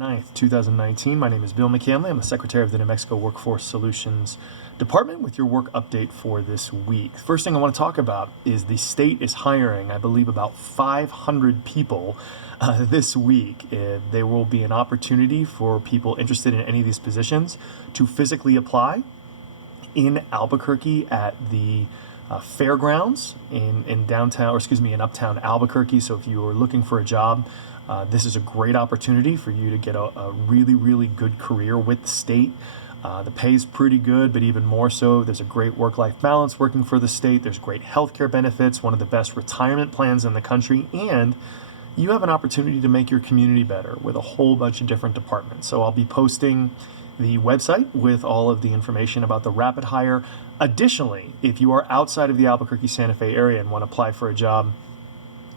9th, 2019. My name is Bill McCanley. I'm the Secretary of the New Mexico Workforce Solutions Department with your work update for this week. First thing I want to talk about is the state is hiring, I believe, about 500 people this week. There will be an opportunity for people interested in any of these positions to physically apply in Albuquerque at the fairgrounds in downtown, or excuse me, in uptown Albuquerque. So if you are looking for a job, this is a great opportunity for you to get a really, really good career with the state. The pay is pretty good, but even more so, there's a great work-life balance working for the state. There's great healthcare benefits, one of the best retirement plans in the country, and you have an opportunity to make your community better with a whole bunch of different departments. So I'll be posting the website with all of the information about the rapid hire. Additionally, if you are outside of the Albuquerque Santa Fe area and want to apply for a job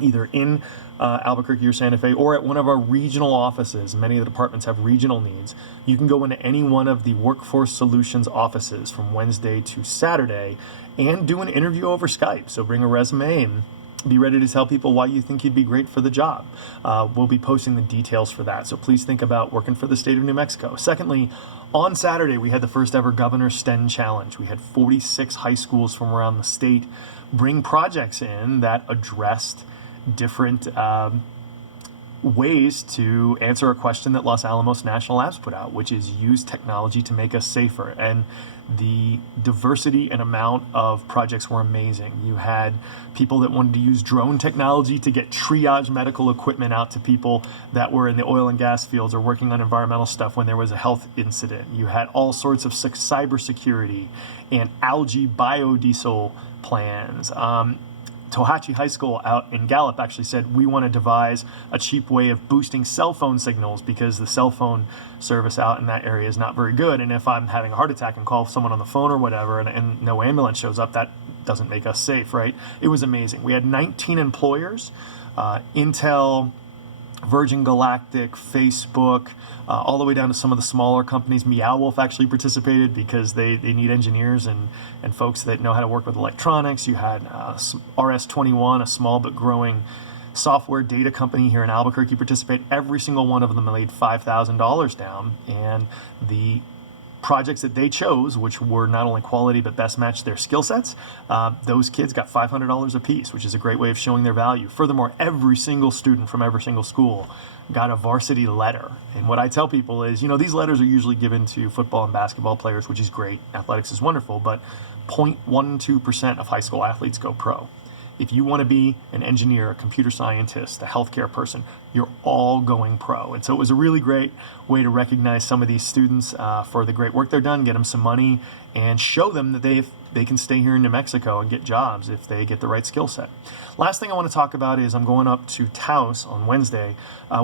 either in Albuquerque or Santa Fe or at one of our regional offices, many of the departments have regional needs, you can go into any one of the Workforce Solutions offices from Wednesday to Saturday and do an interview over Skype. So bring a resume and be ready to tell people why you think you'd be great for the job. We'll be posting the details for that, so please think about working for the state of New Mexico. Secondly, on Saturday, we had the first ever Governor STEM Challenge. We had 46 high schools from around the state bring projects in that addressed different ways to answer a question that Los Alamos National Labs put out, which is use technology to make us safer. And the diversity and amount of projects were amazing. You had people that wanted to use drone technology to get triage medical equipment out to people that were in the oil and gas fields or working on environmental stuff when there was a health incident. You had all sorts of cybersecurity and algae biodiesel plans. Tohatchi High School out in Gallup actually said, we want to devise a cheap way of boosting cell phone signals because the cell phone service out in that area is not very good. And if I'm having a heart attack and call someone on the phone or whatever and no ambulance shows up, that doesn't make us safe, right? It was amazing. We had 19 employers, Intel, Virgin Galactic, Facebook, all the way down to some of the smaller companies. Meow Wolf actually participated because they need engineers and folks that know how to work with electronics. You had RS21, a small but growing software data company here in Albuquerque, participate. Every single one of them laid $5,000 down, and the projects that they chose, which were not only quality but best matched their skill sets, those kids got $500 a piece, which is a great way of showing their value. Furthermore, every single student from every single school got a varsity letter. And what I tell people is, these letters are usually given to football and basketball players, which is great. Athletics is wonderful, but 0.12% of high school athletes go pro. If you want to be an engineer, a computer scientist, a healthcare person, you're all going pro. And so it was a really great way to recognize some of these students for the great work they've done, get them some money, and show them that they can stay here in New Mexico and get jobs if they get the right skill set. Last thing I want to talk about is I'm going up to Taos on Wednesday.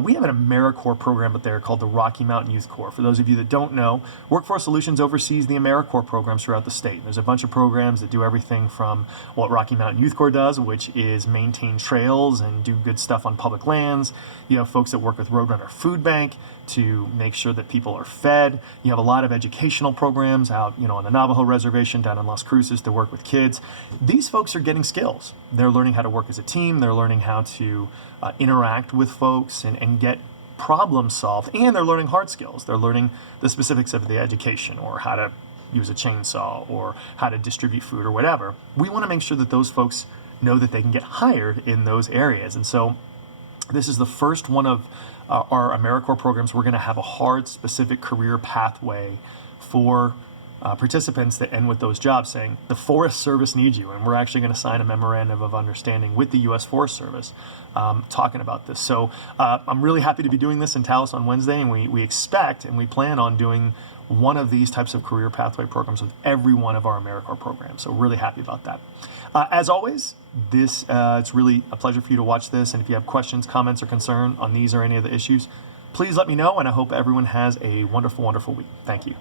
We have an Americorps program up there called the Rocky Mountain Youth Corps. For those of you that don't know, Workforce Solutions oversees the Americorps programs throughout the state. There's a bunch of programs that do everything from what Rocky Mountain Youth Corps does, which is maintain trails and do good stuff on public lands. You have folks that work with Roadrunner Food Bank to make sure that people are fed. You have a lot of educational programs out, on the Navajo Reservation down in Las Cruces to work with kids. These folks are getting skills. They're learning how to work as a team. They're learning how to interact with folks and get problems solved. And they're learning hard skills. They're learning the specifics of the education, or how to use a chainsaw, or how to distribute food, or whatever. We want to make sure that those folks know that they can get hired in those areas. And so this is the first one of our Americorps programs. We're going to have a hard, specific career pathway for participants that end with those jobs, saying the Forest Service needs you. And we're actually going to sign a memorandum of understanding with the U.S. Forest Service talking about this. So I'm really happy to be doing this in Taos on Wednesday, and we expect and we plan on doing one of these types of career pathway programs with every one of our Americorps programs. So really happy about that. As always, it's really a pleasure for you to watch this. And if you have questions, comments, or concern on these or any of the issues, please let me know. And I hope everyone has a wonderful, wonderful week. Thank you.